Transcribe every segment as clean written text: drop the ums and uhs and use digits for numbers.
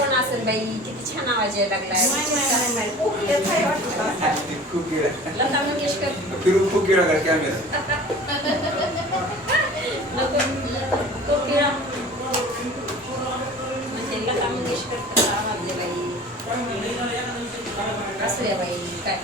कोण असेल बाई किती छान आवाज यायला लागलाय लता मंगेशकर फिरून खूप वेळा का कॅमेरा कोकिळा म्हणजे लता मंगेशकर आवाजले बाई असू द्या बाई काय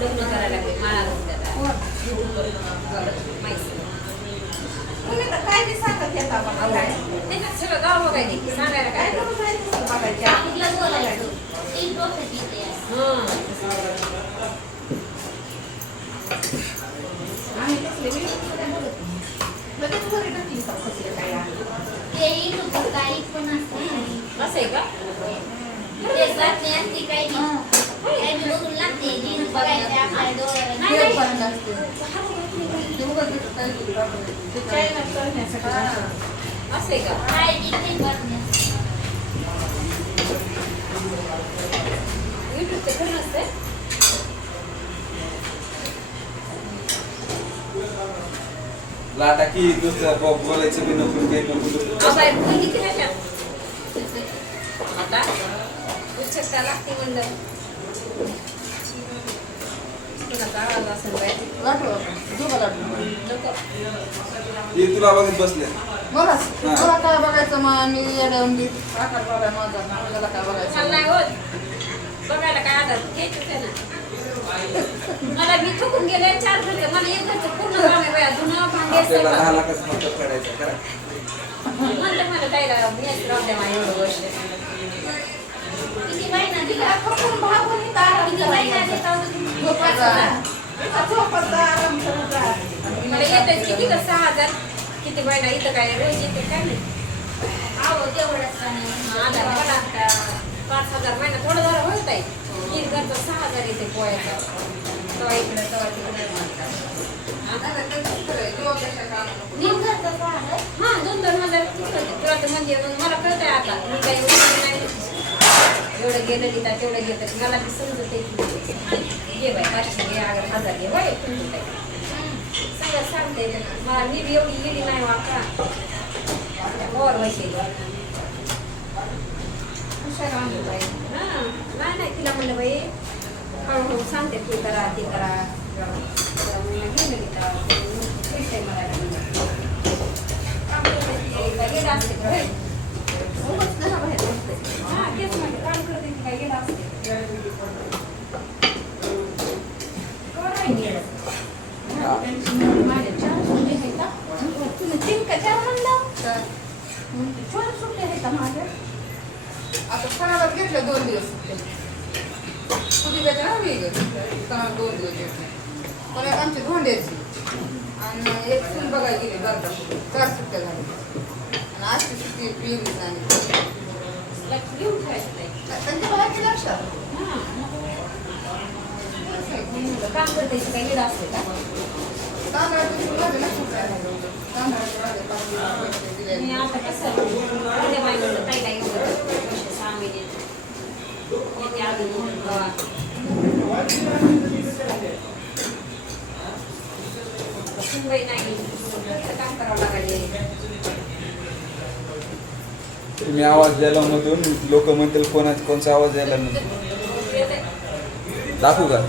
लग्न करायला लागले मला काय बी सांगत येतात सगळं गाव बघायला सांगायला काय असं आहे का असं आहे का युट्यूब ते खरं नसते लाटा की दुसऱ्या बोलायचं बी नको काही नको आता उच्चता लागते म्हणलं हे तुला बघत बसले मला काय बघायचं मग मी येड्यावून आकार बघाय माझा मला काय बघायचं नाही होत बघायला काय आधार घ्यायचं ना मला मी थकून गेले 4 घंटे मला एक घंटे पूर्ण काम आहे बाया धुणं भांडे आपल्याला 10 लाखाचं मोठं करायचं करा म्हणलं मला ताईला मीच प्रॉब्लेम आहे एवढं वर्ष किती महिना दिला फक्त भागून आराम करायचा मला येतात किती का 6,000 किती महिना इथं काय रोज येते काय नाही आहो तेवढंच 5,000 महिना थोडं जरा होत आहे तीन घरचं 6,000 येते पोळ्याचा तवा इकडे तवा तिकडे हा 2-2 हजार तुला तर म्हणजे मला कळतंय आता मी काही एवढं गेलं लिहिता तेवढं घेतं मला बी समजत घे बाय 500 घे 1,000 घे बाय सगळं सांगते मला मी बी एवढी गेली नाही वापरा वर वैसे नाही तिला म्हणलं बाई हळूहळू सांगते ते करा ते करा गेलं लिहिता पैसे मला गेलं असते हा तेच म्हणजे काम करते काय गेलं असते माझ्या 4 सुट्टे आहेत का तुला 3 का 4 म्हणलं 4 सुट्टे आहेत का माझ्या आता सणालाच घेतल्या 2 दिवस तुझी बेटा ना मी सणाला 2 दिवस घेतले पण एक आमची धोंड्याची आणि एक सून बघायला गेली बरं 4 सुट्ट्या झाल्या आणि आजची सुट्टी पिली नाही घेऊन ठेवायचं त्यांच्या बाहेरची लक्षात काम करते काही गेलं असते का तांदळाची माझ्या लक्षात मी आता कसं उद्या बाई म्हणलं ताईला एवढं 6 महिने येते अजून सुनबाई नाही काम करावं लागेल तुम्ही आवाज द्यायला मधून लोक म्हणतील कोणचा आवाज द्यायला म्हणून दाखवू का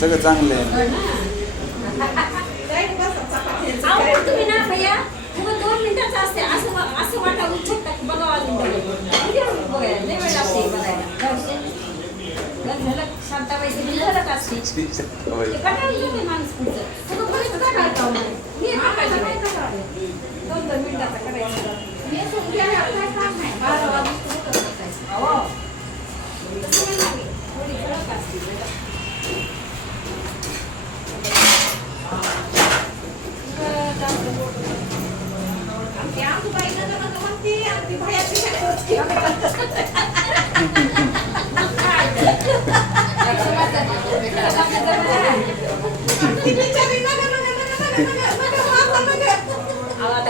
सगळं चांगलं आहे तुम्ही ना भैया 2 मिनिटाचं असते असं वाटा उच्छकता की बघावं लय वेळ लागते बघायला झालं शांताबाई झालं का असते माणूस पुढचं सगळं बघायचं काय करतो 2 मिनिटाचा करायचं थोडी फरक असते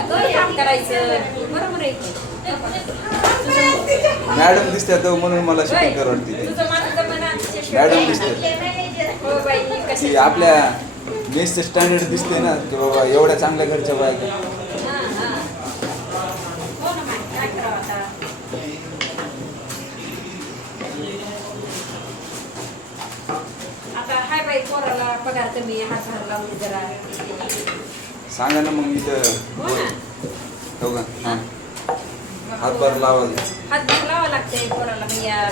कर काम करायचं बरोबर आहे की. मॅडम दिसते तर म्हणून मला होय. शूटिंग करू वाटते तुझं माझं मन अतिशय मॅडम शिवाय. दिसते हो बाई कशी की आपल्या मेसचं स्टँडर्ड दिसते ना की बाबा एवढ्या चांगल्या घरच्या बायका हा, हा. हो ना माय, काय करावं आता? आता हाय बाई पोराला पगार कमी हातभार लावली जरा सांगा ना मग इथं हो ना हो का हां हातभार लावायचं हातभार लावा लागते पोराला भैया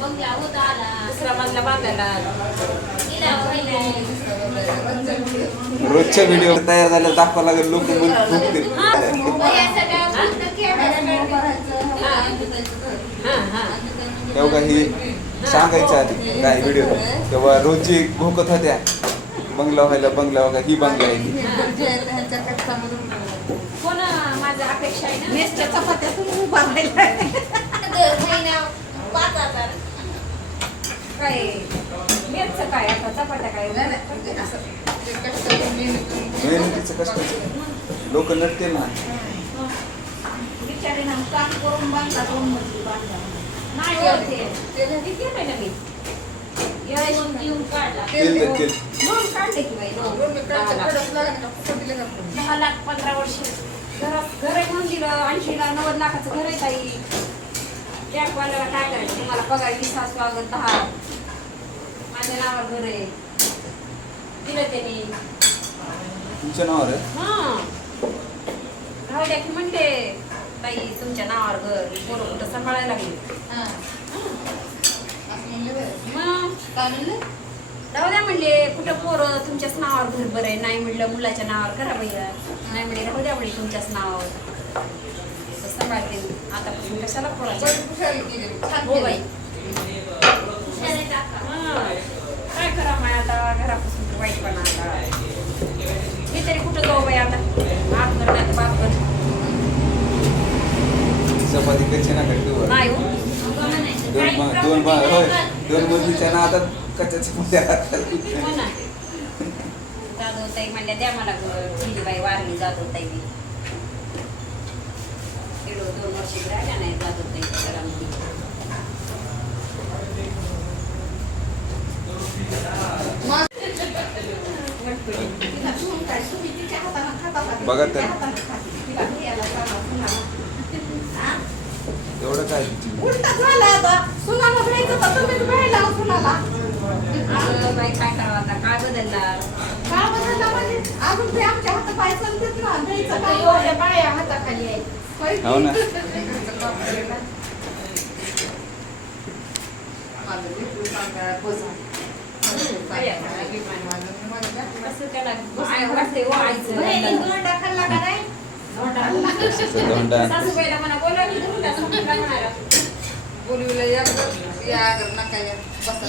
दुसरा मधला बांधायला रोजच्या व्हिडिओ तयार झाल्या दाखवा लागेल लोक ठोकतील हा हा तेव्हा ही सांगायचं आधी काय व्हिडिओ तेव्हा रोजची भोकत होत्या बंगला व्हायला ही बंगला आहे कोण माझं अपेक्षा आहे ना मेसच्या चपात्यातून उभा राहिला. 5,000 काय मेरचं काय आता चपात्या काय नाही, नाही, म्हणजे असं ते कष्टातून मेहनतीतून मेहनतीचं कष्टाचं लोक नटतील ना बिचारीनं काम करून बांधला 2 मजली बांधला. नाही होते ते घरी केलंय ना मी येऊन काढला तेल तेल लोन काढले की बाई रोड कडचं कडक लागलं का फुकट दिलं का कोणी? 10 लाख 15 वर्ष घर आहे म्हणून दिलं 80 लाख 90 लाखाचं घर आहे ताई टॅक्सवाल्याला काय करायचं तुम्हाला पगार 20,000 लागत 10 माझ्या नावावर घर आहे दिलं त्यांनी तुमच्या नावावर आहे हा राहू द्या की म्हणते ताई तुमच्या नावावर घर पोरं कुठं सांभाळायला लागली हां. असं म्हणलं बरं. मग काय म्हणलं? राहू द्या म्हणले कुठं पोरं तुमच्याच नावावर घर बरं आहे नाही म्हणलं मुलाच्या नावावर करा भैया नाही म्हणले राहू द्या म्हणले तुमच्याच नावावर तर सांभाळते आतापासून कशाला पोराच्या बरं हुशारी केली. छान हो बाई केली. हा. काय करा माय आता घरापासून तर वाईटपणा आता मी तरी कुठं जाऊ बाई आता आप कर नाही तर बाप कर चपाती कच्ची ना कट्टीवर नाही हो दोन मजलीच्या ना आता कच्च्या चपात्या हो ना जाधव ताई म्हणल्या द्या मला ठीक बाई वारली जाधव ताई बी 1.5-2 वर्ष राहिल्या नाही जाधव ताईच्या घरामध्ये मग गणपती. तिला ठेवून काय तुम्ही तिच्या हातानं खाता का? बघा तर. तिच्या हातानं खाते. तिला घ्यायला सांगा सुनाला. हां? एवढं काय उलटं झालं आता. सुनाला घ्यायचं तर तुम्हीच घ्यायला हो सुनाला. अगं बाई काय करावं आता काय बदलणार काय बदललं म्हणजे? अजून ते आमच्या हातापाय चालतेच ना. घ्यायचं आता काय? एवढ्या बाया हाताखाली आहेत होय. हो ना. माझं लेकरू सांगा, बसा. असं त्याला आई वाटते हो आईचं दोंडा सासूबाईला म्हणा बोला की धोंडा संपला म्हणाला. बोलवीला या नका या. बसा.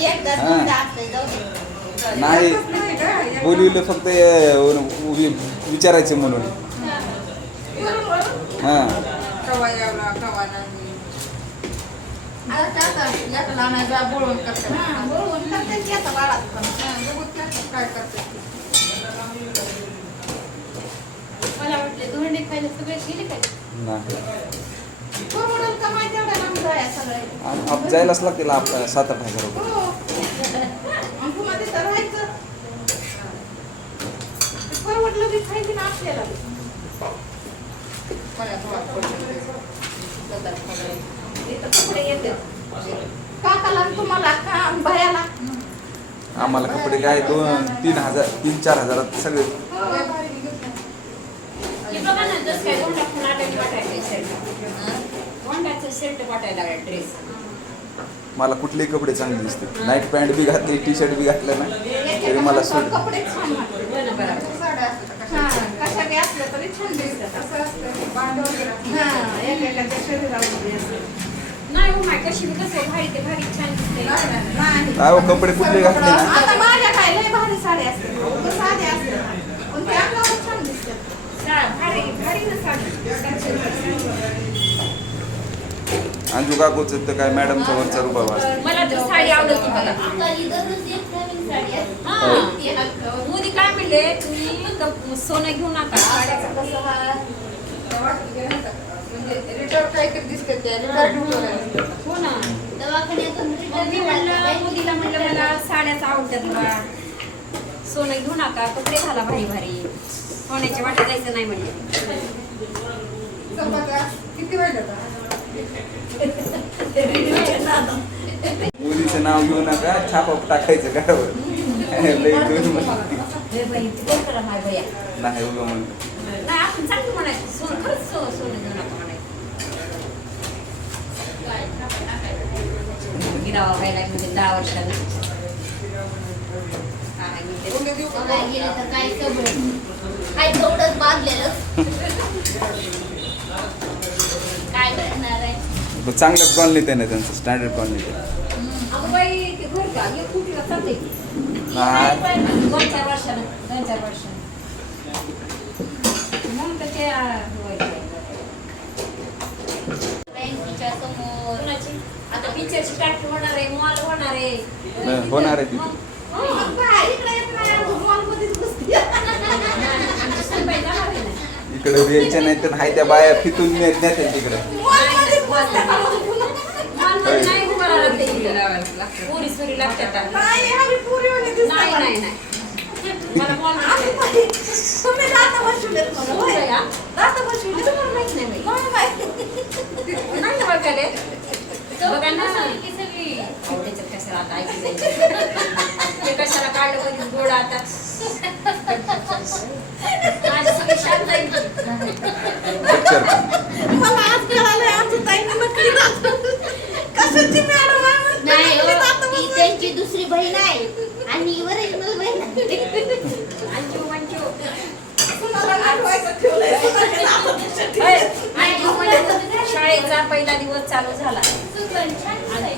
नाही बोलविलं फक्त विचारायचे म्हणून हां कवा यावला कवा नाही आता आता यातला नाही जा बोलवून करते बोलवून करते की आता बाळात पण बघू त्यात काय करते मला वाटलं धोंडे खायला सगळे गेले काय नाही बोलवून कमाई तेवढ्या लांब जाया सगळे आप जायलाच लागतील आपल्याला 7-8 हजार रुपये हो आणि तुम्हाला तिथं राहायचं परवडलं बी खायची ना आपल्याला इथं कपडे येते काकाला आणि तुम्हाला का भयाला आम्हाला कपडे काय 2-3 हजार 3-4 हजारात सगळे की बघा ना जसं काय धोंडा पण आटाने वाटायला शर्ट धोंड्याचं शर्ट वाटायला लागला ड्रेस मला कुठलेही कपडे चांगले दिसते नाईट पॅन्ट बी घातली टी-शर्ट बी घातलं ना तरी मला सूट कपडे छान वाटतात. हो ना बरोबर साड्या असतात कशा काही असल्या तरी छान दिसतात असं असतं बांध वगैरे हां एकेकाच्या शरीरावर असतं. नाही हो माय कशी बी कसं भारी ते भारी छान दिसते नाही काय हो कपडे कुठले घातले ना आता माझ्या काय लय भारी साड्या असतात साध्या असतात पण ते अंगावर छान दिसतात भारी भारी ना साडी अंजू काकूचं तर काय मॅडमच्या वरचा रुबाब असतो मला तर साडी आवडत बघा हा मोदी काय म्हणले तुम्ही सोनं घेऊ नका साड्या त्या वाटत गेल्या होत्या. म्हणजे रिटायर काहीतरी दिसते त्या रिटायर हो ना दवाखान्यातून मग मी म्हणलं मुलीला म्हणलं मला साड्याच आवडतात बा सोनं घेऊ नका कपडे घाला भारी भारी सोन्याच्या वाट्या जायचं नाही म्हणजे चपात्या किती वेळ जातात मुलीचं नाव घेऊ नका छापा टाकायचं घरावर लई दोन म्हणते. हे बाई तू कोण करा माय बया नाही उगं म्हणलं नाही आपण चांगलं म्हणायचं सोनं खरंच सोनं घेऊ नका म्हणायचं गिरावा व्हायला म्हणजे 10 वर्षानं काय म्हणते कोणत्या देऊ का? बघायला गेलं तर काय सगळं काय तेवढंच बांधलेलं काय करणार आहे पण चांगल्या कॉलनीत आहे ना त्यांचं स्टँडर्ड कॉलनीत आहे. अगं बाई ते घर का एक कुठला चालते नाही 2-4 वर्षानं 2-4 वर्षानं मग तर ते बँकेच्या समोर कोणाची आता पिक्चरची फॅक्टरी होणार आहे मॉल होणार आहे नाही, होणार आहे ती. मग बाहेर इकडे येत नाही अजून मॉलमध्येच बसते आमची सुनबाई जाणार आहे ना इकडे यायच्या नाही तर हाय त्या बाया फितून नेत नाही तिकडे मॉलमध्येच बसतात मॉलमध्ये नाही उभं राहावं लागतं इकडे. लावायला लागतं. पुरी सुरी लागतात आता. नाही आम्ही पुरीवाले दिसतो. नाही नाही नाही मला मॉल आम्ही नाही. तुम्ही दाता बसवलेत मला, होय. हा? दाता बसवलेत. तुम्हाला माहित नाही बाई. मला माहिती. नाही ना बघा रे. बघा ना. की सगळी अहो, त्याच्यात कशाला आता ऐकू जायचं. ते कशाला काढलं कधीच गोड आता. माझी सगळी शांत आहे. पिक्चर पण मला आज कळालंय आमचं ताईने नकली दात. कशाची मॅडम आहे म्हणून नाही नकली दात हो, ती बसवलेत. त्यांची दुसरी बहीण आहे आणि ओरिजिनल बहीण आहे अंजू मंजू. कुणाला नाटवायचं ठेवलंय, कुणाचे दात बसवलेत. अंजू मंजू. शाळेचा पहिला दिवस चालू झाला सुगंध छान आहे.